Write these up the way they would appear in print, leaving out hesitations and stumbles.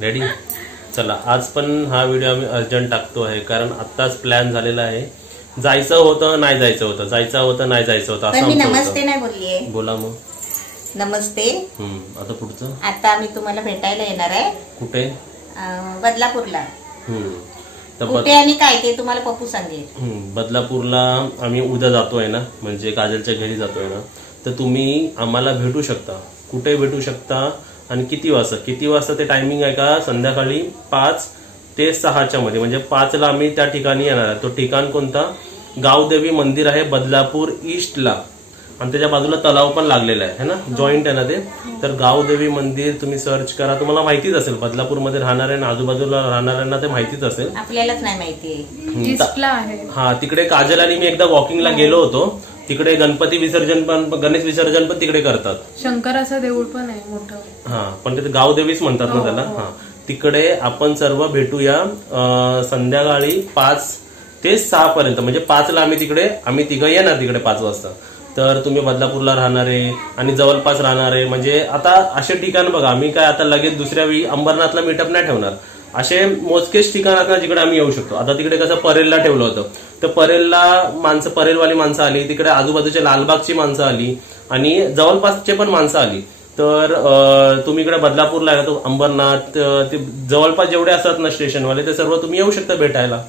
Ready? चला, आज पण हा व्हिडिओ आम्ही अर्जंट टाकतो आहे कारण आत्ताच प्लॅन झालेला आहे. जायचं होतं नाही जायचं होतं, जायचं होतं नाही जायचं होतं असं मी आमचं नमस्ते होतं. नाही बोललीये. बोला मग. नमस्ते. आता पुढचं. आता आम्ही तुम्हाला भेटायला येणार आहे. कुठे? बदलापूरला. तर कुठे आणि काय ते तुम्हाला पप्पू सांगेल. बदलापूरला आम्ही उद्या जातोय ना, म्हणजे काजलच्या घरी जातोय ना, तर तुम्ही आम्हाला भेटू शकता. कुठे भेटू शकता आणि किती वाजता ते टायमिंग आहे का? संध्याकाळी 5 ते 6च्या मध्ये, म्हणजे 5ला आम्ही त्या ठिकाणी येणार आहे. तो ठिकाण कोणता? गावदेवी मंदिर आहे बदलापूर ईस्टला, आणि त्याच्या बाजूला तलाव पण लागलेला आहे ना, जॉईंट आहे ना ते. तर गावदेवी मंदिर तुम्ही सर्च करा, तुम्हाला माहितीच असेल. बदलापूरमध्ये राहणाऱ्यांना, आजूबाजूला राहणाऱ्यांना ते माहितीच असेल. आपल्यालाच नाही माहिती. हा, तिकडे काजल आणि मी एकदा वॉकिंगला गेलो होतो. तिकडे गणपती विसर्जन पण, गणेश विसर्जन पण तिकडे करतात. शंकराचं देऊळ पण आहे मोठं. हा, पण ते गावदेवीच म्हणतात ना त्याला. हा, तिकडे आपण सर्व भेटूया संध्याकाळी 5 ते 6 पर्यंत. म्हणजे 5ला आम्ही तिघं येणार तिकडे 5 वाजता. तर तुम्ही बदलापूरला राहणारे आणि जवळपास राहणारे, म्हणजे आता असे ठिकाण बघा, आम्ही काय आता लगेच दुसऱ्या वेळी अंबरनाथला मीटअप नाही ठेवणार. असे मोजकेच ठिकाण असणार जिकडे आम्ही येऊ शकतो. आता तिकडे कसं परेलला ठेवलं होतं, तर परेलला परेलवाली माणसं आली, तिकडे आजूबाजूच्या लालबागची माणसं आली आणि जवळपासचे पण माणसं आली. तर तुम्ही इकडे बदलापूरला आहे तो अंबरनाथ, ते जवळपास जेवढे असतात ना स्टेशनवाले, ते सर्व तुम्ही येऊ शकता भेटायला.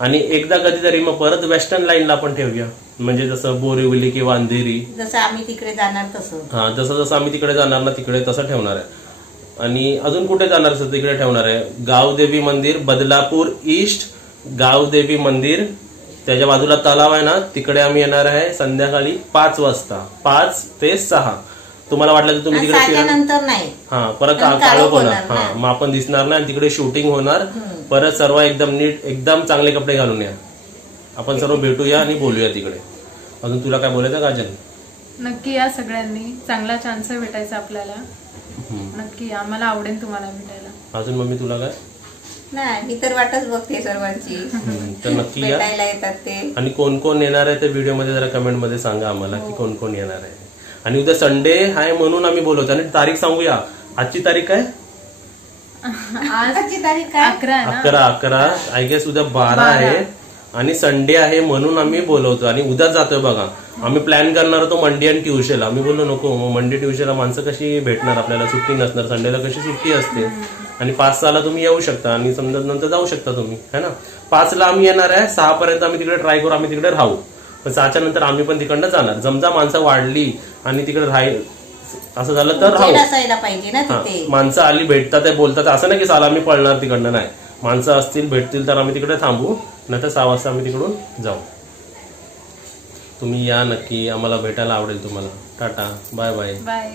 आणि एकदा कधीतरी मग परत वेस्टर्न लाईनला पण ठेवूया, म्हणजे जसं बोरिवली किंवा अंधेरी, जसं आम्ही तिकडे जाणार तसं. हा, जसं आम्ही तिकडे जाणार ना, तिकडे तसं ठेवणार आहे. आणि अजून कुठे जाणार असं तिकडे ठेवणार आहे. गावदेवी मंदिर बदलापूर ईस्ट, गावदेवी मंदिर, त्याच्या बाजूला तलाव आहे ना, तिकडे आम्ही येणार आहे संध्याकाळी 5 वाजता, 5 ते 6. तुम्हाला वाटलं तर तुम्ही तिकडे नंतर नाही. हा, परत काळोख होणार. हा, मग आपण दिसणार नाही, तिकडे शूटिंग होणार. परत सर्व एकदम नीट, एकदम चांगले कपडे घालून या. आपण सर्व भेटूया आणि बोलूया तिकडे. अजून तुला काय बोलायचं काजल? नक्की या सगळ्यांनी, चांगला चान्स भेटायचा आपल्याला. नक्की आम्हाला आवडेल तुम्हाला भेटायला. अजून मम्मी तुला काय? नाही, मी तर वाटच बघते सर्वांची. तर नक्की या. भेटायला येतात ते. आणि कोण कोण येणार आहे ते व्हिडिओ मध्ये जरा कमेंट मध्ये सांगा आम्हाला की कोण कोण येणार आहे. आणि उद्या संडे आहे म्हणून आम्ही बोलवतो. आणि तारीख सांगूया. आजची तारीख काय? आजची तारीख काय? 11 आय गेस उद्या 12 आहे आणि संडे आहे म्हणून आम्ही बोलवतो. आणि उद्या जातोय बघा. आम्ही प्लॅन करणार होतो मंडे आणि ट्युशडेला. आम्ही बोललो नको, मंडे ट्युशडेला माणसं कशी भेटणार, आपल्याला सुट्टी नसणार. संडेला कशी सुट्टी असते. आणि 5-6ला तुम्ही येऊ शकता आणि समजा नंतर जाऊ शकता तुम्ही, है ना. 5ला आम्ही येणार आहे, 6 पर्यंत आम्ही तिकडे ट्राय करू, आम्ही तिकडे राहू. पण 6च्या नंतर आम्ही पण तिकडनं जाणार. समजा माणसं वाढली आणि तिकडे राहील असं झालं तर राहू. पाहिजे ना तिथे. माणसं आली, भेटतात, बोलतात, असं नाही की साला आम्ही पळणार तिकडनं. नाही, माणसं असतील, भेटतील तर आम्ही तिकडे थांबू, नाहीतर 6 वाजता आम्ही तिकडून जाऊ. तुम्ही या नक्की, आम्हाला भेटायला आवडेल तुम्हाला. Tata, bye bye. बाय.